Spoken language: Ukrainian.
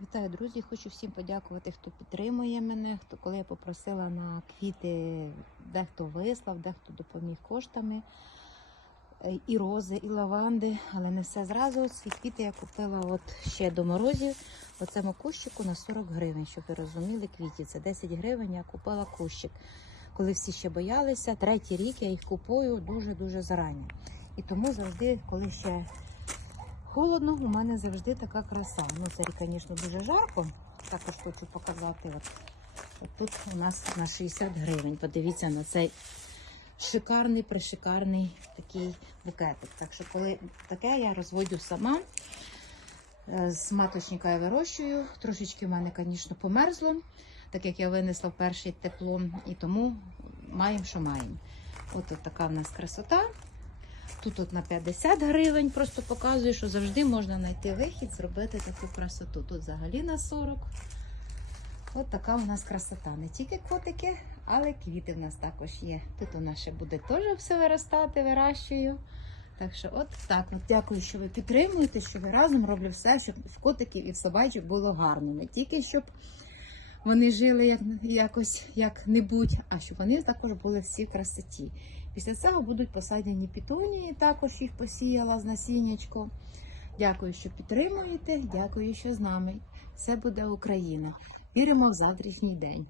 Вітаю, друзі! Хочу всім подякувати, хто підтримує мене. Хто коли я попросила на квіти, дехто вислав, дехто допоміг коштами. Е, І рози, і лаванди, але не все зразу. Ці квіти я купила от ще до морозів. В цьому кущику на 40 гривень, щоб ви розуміли, квіті. Це 10 гривень. Я купила кущик. Коли всі ще боялися, третій рік я їх купую дуже-дуже зарані. І тому завжди, коли ще холодно, у мене завжди така краса. Ну, це, звісно, дуже жарко. Також хочу показати. От, от тут у нас на 60 гривень. Подивіться на цей шикарний, пришикарний такий букетик. Так що, коли таке я розводю сама. Е, З маточника я вирощую. Трошечки в мене, звісно, померзло, так як я винесла перший тепло, і тому маємо, що маємо. От, от така в нас красота. Тут на 50 гривень просто показую, що завжди можна знайти вихід, зробити таку красоту. Тут взагалі на 40. От така у нас красота. Не тільки котики, але квіти в нас також є. Тут у нас ще буде теж все виростати, вирощую. Так що, от так, от дякую, що ви підтримуєте, що ви разом роблю все, щоб в котиків і в собачок було гарно. Не тільки щоб вони жили як, якось як-небудь, а щоб вони також були всі в красоті. Після цього будуть посадені пітунії, також їх посіяла з насіннячко. Дякую, що підтримуєте. Дякую, що з нами. Все буде Україна. Віримо в завтрашній день.